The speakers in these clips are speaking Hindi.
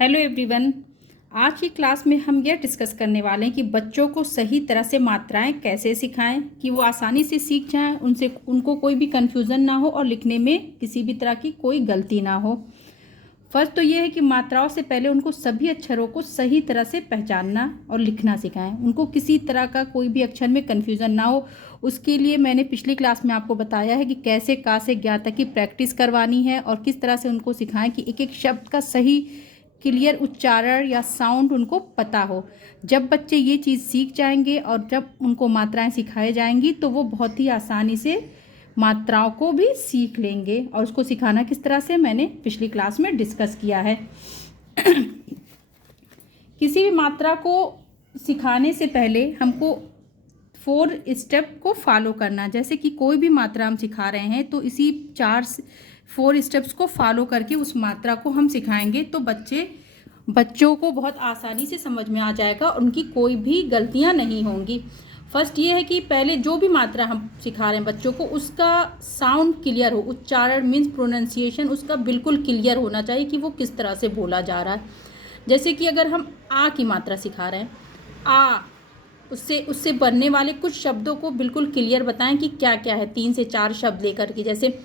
Hello everyone. आज की क्लास में हम यह डिस्कस करने वाले हैं कि बच्चों को सही तरह से मात्राएं कैसे सिखाएं कि वो आसानी से सीख जाएं, उनको कोई भी कन्फ्यूज़न ना हो और लिखने में किसी भी तरह की कोई गलती ना हो। फर्स्ट तो ये है कि मात्राओं से पहले उनको सभी अक्षरों को सही तरह से पहचानना और लिखना सिखाएं। उनको किसी तरह का कोई भी अक्षर में कन्फ्यूज़न ना हो। उसके लिए मैंने पिछली क्लास में आपको बताया है कि कैसे का से ज्ञा तक की प्रैक्टिस करवानी है और किस तरह से उनको सिखाएं कि एक एक शब्द का सही क्लियर उच्चारण या साउंड उनको पता हो। जब बच्चे ये चीज़ सीख जाएंगे और जब उनको मात्राएं सिखाई जाएंगी तो वो बहुत ही आसानी से मात्राओं को भी सीख लेंगे। और उसको सिखाना किस तरह से मैंने पिछली क्लास में डिस्कस किया है। किसी भी मात्रा को सिखाने से पहले हमको 4 स्टेप को फॉलो करना। जैसे कि कोई भी मात्रा हम सिखा रहे हैं तो इसी 4 स्टेप्स को फॉलो करके उस मात्रा को हम सिखाएंगे तो बच्चों को बहुत आसानी से समझ में आ जाएगा और उनकी कोई भी गलतियां नहीं होंगी। फर्स्ट ये है कि पहले जो भी मात्रा हम सिखा रहे हैं बच्चों को उसका साउंड क्लियर हो, उच्चारण मीन्स प्रोनाउंसिएशन उसका बिल्कुल क्लियर होना चाहिए कि वो किस तरह से बोला जा रहा है। जैसे कि अगर हम आ की मात्रा सिखा रहे हैं, आ, उससे बनने वाले कुछ शब्दों को बिल्कुल क्लियर बताएं कि क्या क्या है। 3 से 4 शब्द लेकर के, जैसे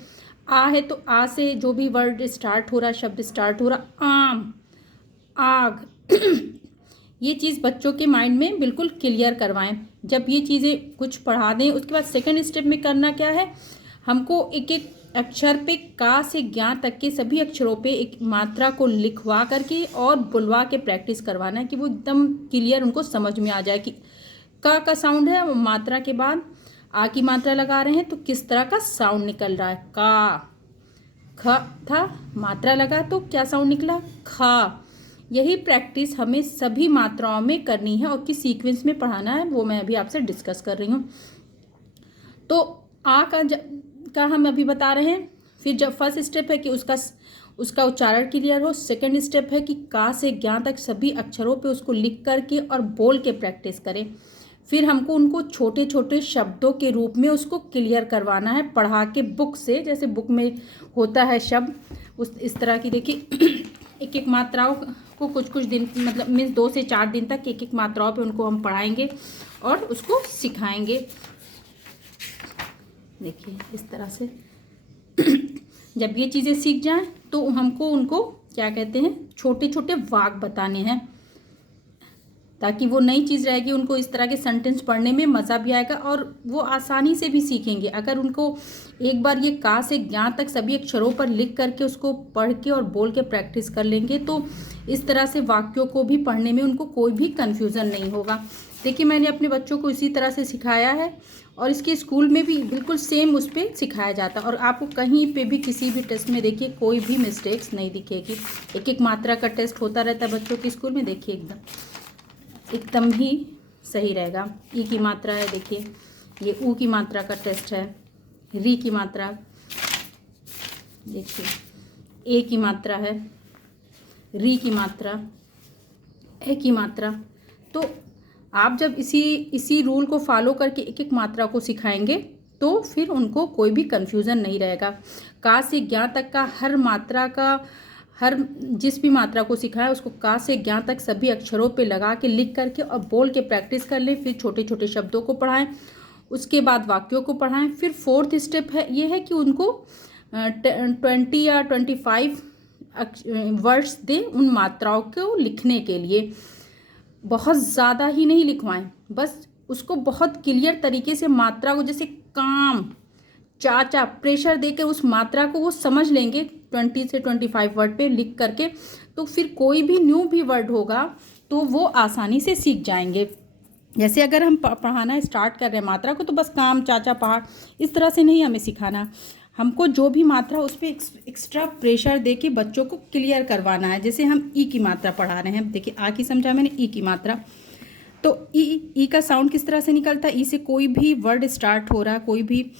आ है तो आ से जो भी वर्ड स्टार्ट हो रहा, शब्द स्टार्ट हो रहा, आम, आग। ये चीज़ बच्चों के माइंड में बिल्कुल क्लियर करवाएं। जब ये चीज़ें कुछ पढ़ा दें उसके बाद सेकंड स्टेप में करना क्या है, हमको एक एक अक्षर पे का से ज्ञा तक के सभी अक्षरों पे एक मात्रा को लिखवा करके और बुलवा के प्रैक्टिस करवाना है कि वो एकदम क्लियर उनको समझ में आ जाए कि का साउंड है, वो मात्रा के बाद आ की मात्रा लगा रहे हैं तो किस तरह का साउंड निकल रहा है। का, ख था, मात्रा लगा तो क्या साउंड निकला, खा। यही प्रैक्टिस हमें सभी मात्राओं में करनी है और किस सीक्वेंस में पढ़ाना है वो मैं अभी आपसे डिस्कस कर रही हूँ। तो आ का हम अभी बता रहे हैं। फिर जब फर्स्ट स्टेप है कि उसका उच्चारण क्लियर हो। सेकंड स्टेप है कि का से ज्ञा तक सभी अक्षरों पे उसको लिख करके और बोल के प्रैक्टिस करें। फिर हमको उनको छोटे छोटे शब्दों के रूप में उसको क्लियर करवाना है पढ़ा के बुक से, जैसे बुक में होता है शब्द उस इस तरह की। देखिए एक एक मात्राओं को कुछ दिन मतलब मीन्स 2 से 4 दिन तक एक एक मात्राओं पे उनको हम पढ़ाएंगे और उसको सिखाएंगे। देखिए इस तरह से जब ये चीज़ें सीख जाएं तो हमको उनको क्या कहते हैं, छोटे छोटे वाक्य बताने हैं ताकि वो नई चीज़ रहेगी। उनको इस तरह के सेंटेंस पढ़ने में मज़ा भी आएगा और वो आसानी से भी सीखेंगे। अगर उनको एक बार ये का से ज्ञा तक सभी अक्षरों पर लिख करके उसको पढ़ के और बोल के प्रैक्टिस कर लेंगे तो इस तरह से वाक्यों को भी पढ़ने में उनको कोई भी कन्फ्यूज़न नहीं होगा। देखिए मैंने अपने बच्चों को इसी तरह से सिखाया है और इसके स्कूल में भी बिल्कुल सेम उस पर सिखाया जाता है और आपको कहीं पे भी किसी भी टेस्ट में देखिए कोई भी मिस्टेक्स नहीं दिखेगी। एक एक मात्रा का टेस्ट होता रहता है बच्चों के स्कूल में, देखिए एकदम ही सही रहेगा। ई की मात्रा है, देखिए ये ऊ की मात्रा का टेस्ट है। री की मात्रा, देखिए ए की मात्रा है, री की मात्रा, ए की मात्रा। तो आप जब इसी रूल को फॉलो करके एक एक मात्रा को सिखाएंगे तो फिर उनको कोई भी कन्फ्यूज़न नहीं रहेगा। का से ज्ञा तक का हर जिस भी मात्रा को सिखाएं उसको का से ज्ञा तक सभी अक्षरों पे लगा के लिख करके और बोल के प्रैक्टिस कर लें। फिर छोटे छोटे शब्दों को पढ़ाएं, उसके बाद वाक्यों को पढ़ाएं। फिर फोर्थ स्टेप है ये है कि उनको 20 या 25 वर्ड्स दें उन मात्राओं को लिखने के लिए। बहुत ज़्यादा ही नहीं लिखवाएं, बस उसको बहुत क्लियर तरीके से मात्रा को, जैसे काम, चाचा, प्रेशर देकर उस मात्रा को वो समझ लेंगे 20 से 25 वर्ड पे लिख करके। तो फिर कोई भी न्यू भी वर्ड होगा तो वो आसानी से सीख जाएंगे। जैसे अगर हम पढ़ाना स्टार्ट कर रहे हैं मात्रा को तो बस काम, चाचा, पहाड़ इस तरह से नहीं हमें सिखाना। हमको जो भी मात्रा उस पर एक्स्ट्रा प्रेशर दे के बच्चों को क्लियर करवाना है। जैसे हम ई की मात्रा पढ़ा रहे हैं, देखिए आ की समझा मैंने, ई की मात्रा। तो ई का साउंड किस तरह से निकलता है, ई से कोई भी वर्ड स्टार्ट हो रहा है, कोई भी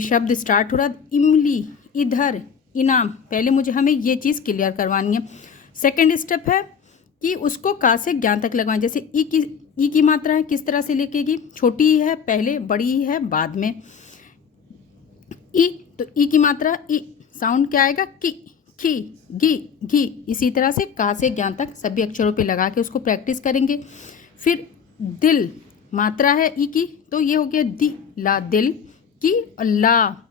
शब्द स्टार्ट हो रहा है, इमली, इधर, इनाम। पहले हमें ये चीज़ क्लियर करवानी है। सेकंड स्टेप है कि उसको का से ज्ञा तक लगवाएं। जैसे ई की मात्रा है किस तरह से लिखेगी, छोटी ही है पहले, बड़ी ही है बाद में। ई, तो ई की मात्रा, ई साउंड क्या आएगा, की, खी, घी, घी। इसी तरह से का से ज्ञान तक सभी अक्षरों पे लगा के उसको प्रैक्टिस करेंगे। फिर दिल मात्रा है ई की, तो ये हो गया दी ला, दिल की। और ला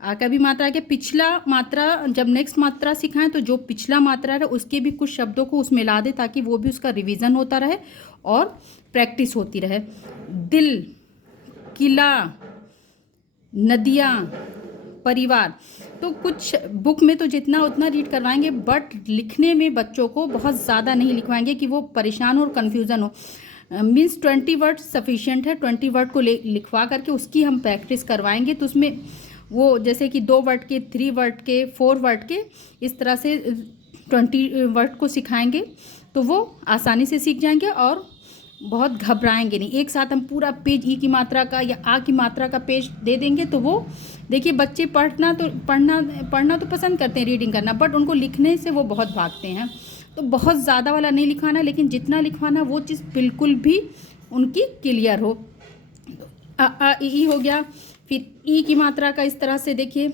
आ का भी मात्रा के पिछला मात्रा, जब नेक्स्ट मात्रा सिखाएं तो जो पिछला मात्रा है उसके भी कुछ शब्दों को उसमें ला दे, ताकि वो भी उसका रिवीजन होता रहे और प्रैक्टिस होती रहे। दिल, किला, नदियाँ, परिवार। तो कुछ बुक में तो जितना उतना रीड करवाएंगे, बट लिखने में बच्चों को बहुत ज़्यादा नहीं लिखवाएंगे कि वो परेशान हो और कन्फ्यूज़न हो। मीन्स 20 वर्ड सफिशिएंट है। 20 वर्ड को लिखवा करके उसकी हम प्रैक्टिस करवाएंगे, तो उसमें वो जैसे कि 2 वर्ड के, 3 वर्ड के, 4 वर्ड के, इस तरह से 20 वर्ड को सिखाएंगे तो वो आसानी से सीख जाएंगे और बहुत घबराएंगे नहीं। एक साथ हम पूरा पेज ई की मात्रा का या आ की मात्रा का पेज दे देंगे तो वो देखिए, बच्चे पढ़ना तो पसंद करते हैं, रीडिंग करना, बट उनको लिखने से वो बहुत भागते हैं। तो बहुत ज़्यादा वाला नहीं लिखवाना, लेकिन जितना लिखवाना वो चीज़ बिल्कुल भी उनकी क्लियर हो। आ ई हो गया। फिर ई की मात्रा का इस तरह से देखिए,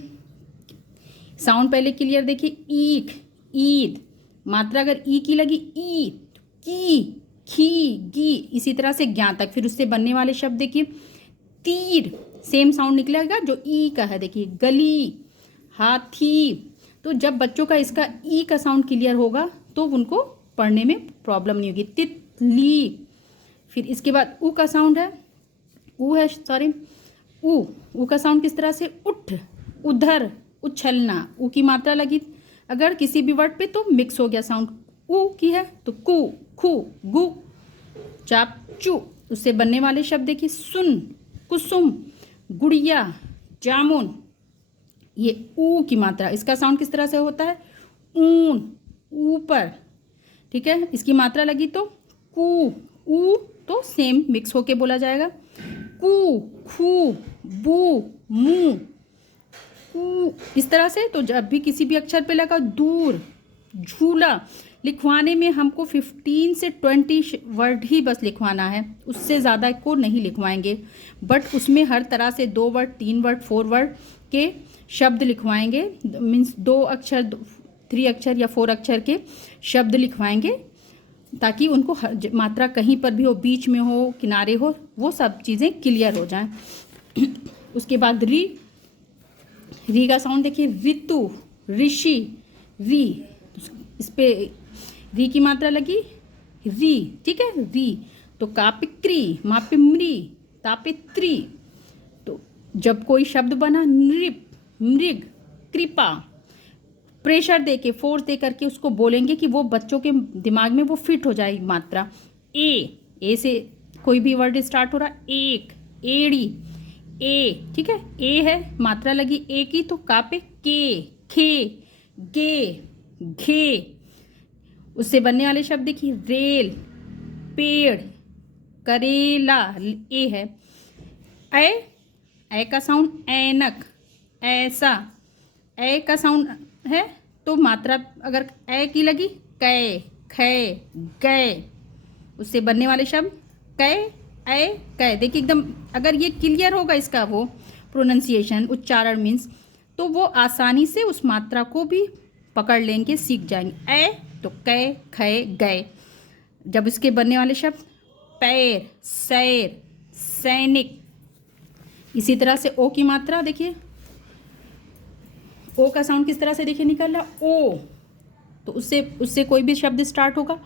साउंड पहले क्लियर देखिए, ईट, ईद। मात्रा अगर ई की लगी, ईट, की, खी, गी। इसी तरह से ज्ञान तक। फिर उससे बनने वाले शब्द देखिए, तीर, सेम साउंड निकलेगा जो ई का है। देखिए, गली, हाथी। तो जब बच्चों का इसका ई का साउंड क्लियर होगा तो उनको पढ़ने में प्रॉब्लम नहीं होगी। तितली। फिर इसके बाद ऊ का साउंड है, ऊ का साउंड किस तरह से, उठ, उधर, उछलना। ऊ की मात्रा लगी अगर किसी भी वर्ड पे तो मिक्स हो गया साउंड। ऊ की है तो कू, खू, गु, चाप, चू। उससे बनने वाले शब्द देखिए, सुन, कुसुम, गुड़िया, जामुन। ये ऊ की मात्रा, इसका साउंड किस तरह से होता है, ऊन, ऊपर। ठीक है, इसकी मात्रा लगी तो कू, ऊ तो सेम मिक्स होके बोला जाएगा। कू, खू, बू, मू, कू। इस तरह से तो जब भी किसी भी अक्षर पे लगा, दूर, झूला। लिखवाने में हमको 15 से 20 वर्ड ही बस लिखवाना है, उससे ज़्यादा को नहीं लिखवाएंगे। बट उसमें हर तरह से 2 वर्ड, 3 वर्ड, 4 वर्ड के शब्द लिखवाएंगे। मीन्स 2 अक्षर, 3 अक्षर या 4 अक्षर के शब्द लिखवाएंगे, ताकि उनको मात्रा कहीं पर भी हो, बीच में हो, किनारे हो, वो सब चीज़ें क्लियर हो जाएं। उसके बाद री का साउंड देखिए, ऋतु, ऋषि, री। इस पे री की मात्रा लगी, री। ठीक है, री। तो कापिक्री, मापिम्री, तापित्री। तो जब कोई शब्द बना, नृप, मृग, कृपा, प्रेशर दे के, फोर्स दे करके उसको बोलेंगे कि वो बच्चों के दिमाग में वो फिट हो जाएगी मात्रा। ए से कोई भी वर्ड स्टार्ट हो रहा, एक, एड़ी, ए। ठीक है, ए है, मात्रा लगी ए की, तो का पे के, खे, गे, घे। उससे बनने वाले शब्द देखिए, रेल, पेड़, करेला। ए है। ए का साउंड ऐनक, ऐसा। ए का साउंड है तो मात्रा अगर ए की लगी, कै, खे, गए। उससे बनने वाले शब्द कै, ए, कै। देखिए एकदम, अगर ये क्लियर होगा इसका वो प्रोनाउंसिएशन, उच्चारण मीन्स, तो वो आसानी से उस मात्रा को भी पकड़ लेंगे, सीख जाएंगे। ए तो कै, खे, गए। जब इसके बनने वाले शब्द पैर, सैर, सैनिक। इसी तरह से ओ की मात्रा देखिए, ओ का साउंड किस तरह से देखिए निकल रहा, ओ। तो उससे कोई भी शब्द स्टार्ट होगा,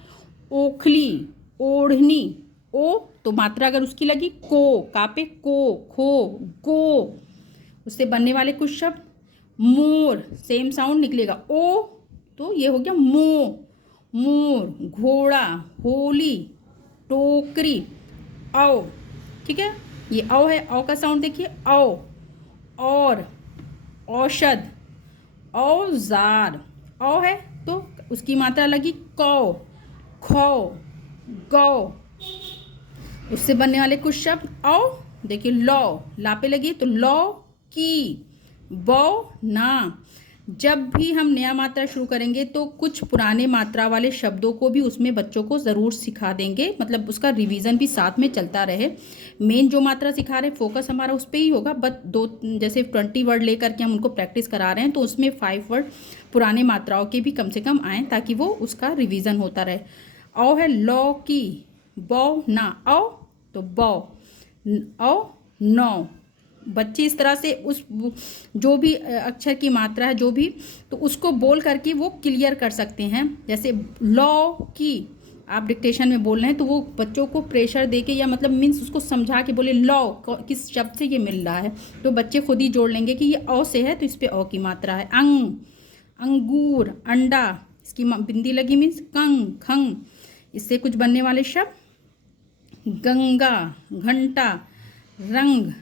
ओखली, ओढ़नी। ओ तो मात्रा अगर उसकी लगी, को, का पे को, खो, गो। उससे बनने वाले कुछ शब्द, मोर, सेम साउंड निकलेगा, ओ तो ये हो गया मो, मोर, घोड़ा, होली, टोकरी, औ। ठीक है, ये औ है, औ का साउंड देखिए, औ, और, औषध, औजार। औ है तो उसकी मात्रा लगी, कौ, खौ, गौ। उससे बनने वाले कुछ शब्द, औ देखिए, लौ, ला पे लगी तो लौ की, बौ, ना, जब भी हम नया मात्रा शुरू करेंगे तो कुछ पुराने मात्रा वाले शब्दों को भी उसमें बच्चों को ज़रूर सिखा देंगे, मतलब उसका रिवीजन भी साथ में चलता रहे। मेन जो मात्रा सिखा रहे हैं फोकस हमारा उस पर ही होगा, बट दो जैसे 20 वर्ड लेकर के हम उनको प्रैक्टिस करा रहे हैं तो उसमें 5 वर्ड पुराने मात्राओं के भी कम से कम आएँ ताकि वो उसका रिवीजन होता रहे। औ है लौ की, बौ ना, औ तो बौ, औ नौ। बच्चे इस तरह से उस जो भी अक्षर की मात्रा है जो भी, तो उसको बोल करके वो क्लियर कर सकते हैं। जैसे लौ की आप डिक्टेशन में बोल रहे हैं तो वो बच्चों को प्रेशर देके या मतलब मीन्स उसको समझा के बोले लौ किस शब्द से ये मिल रहा है, तो बच्चे खुद ही जोड़ लेंगे कि ये औ से है तो इस पे औ की मात्रा है। अंग, अंगूर, अंडा, इसकी बिंदी लगी मीन्स कंग, खंग, इससे कुछ बनने वाले शब्द गंगा, घंटा, रंग,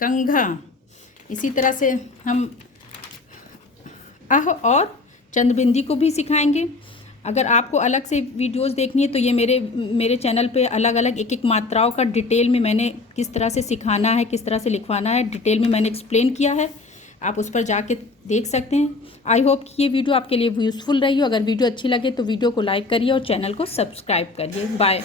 कंघा। इसी तरह से हम अह और चंद्रबिंदी को भी सिखाएंगे। अगर आपको अलग से वीडियोस देखनी है तो ये मेरे चैनल पे अलग अलग एक एक मात्राओं का डिटेल में मैंने किस तरह से सिखाना है, किस तरह से लिखवाना है, डिटेल में मैंने एक्सप्लेन किया है, आप उस पर जाके देख सकते हैं। आई होप कि ये वीडियो आपके लिए यूज़फुल रही हो। अगर वीडियो अच्छी लगे तो वीडियो को लाइक करिए और चैनल को सब्सक्राइब करिए। बाय।